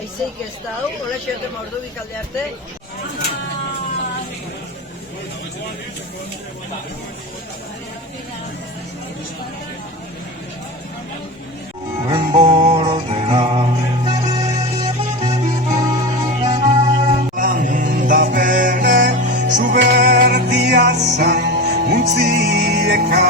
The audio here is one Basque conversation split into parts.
Aizeik ez da hau, hola xerten ordu bikalde arte. Da bere, zuberdia zan, untzieka.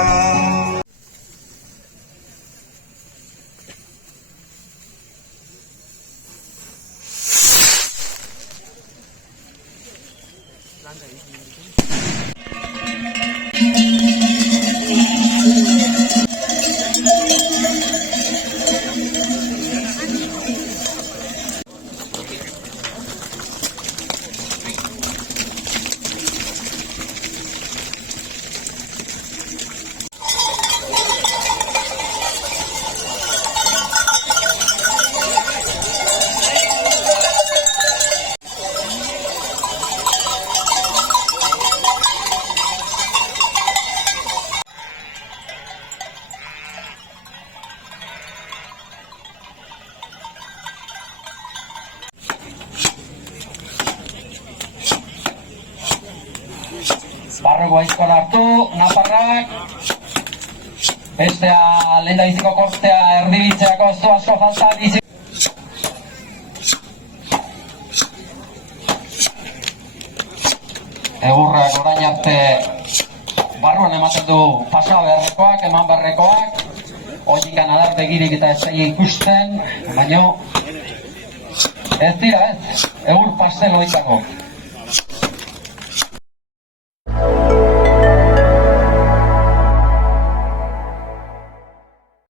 Barroko aizkola hartu, naparrak, bestea lehen da biziko kostea erdibitzeako asko falta dizi. Egurrak orain arte barruan ematen du pasa beharrekoak, eman beharrekoak, horikan adarbegirik eta ez ikusten, baina ez dira egur pastel horietako.